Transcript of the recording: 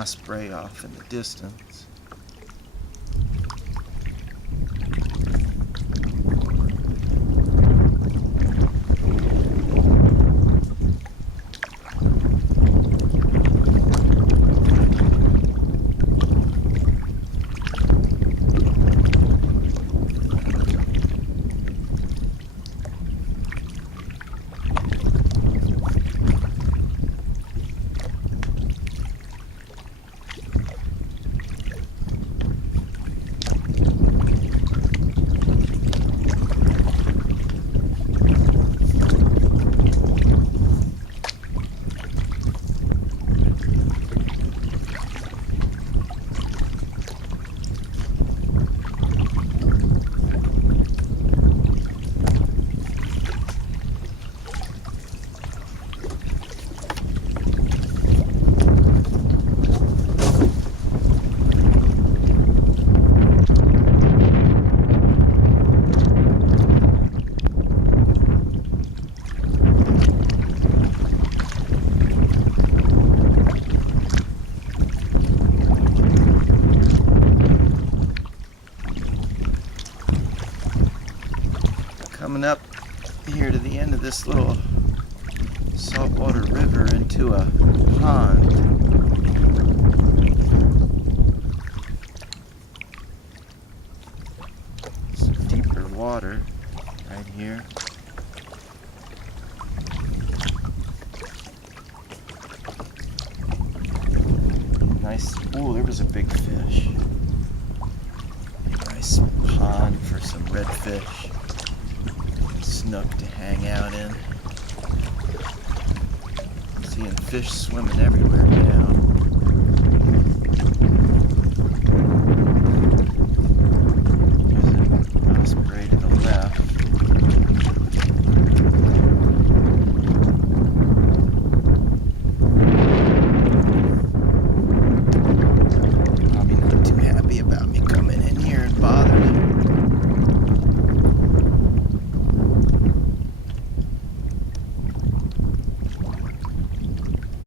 osprey off in the distance. Coming up here to the end of this little saltwater river into a pond. Some deeper water right here. Nice. Ooh, there was a big fish. Nice pond for some redfish. Snook to hang out in. Seeing fish swimming everywhere now.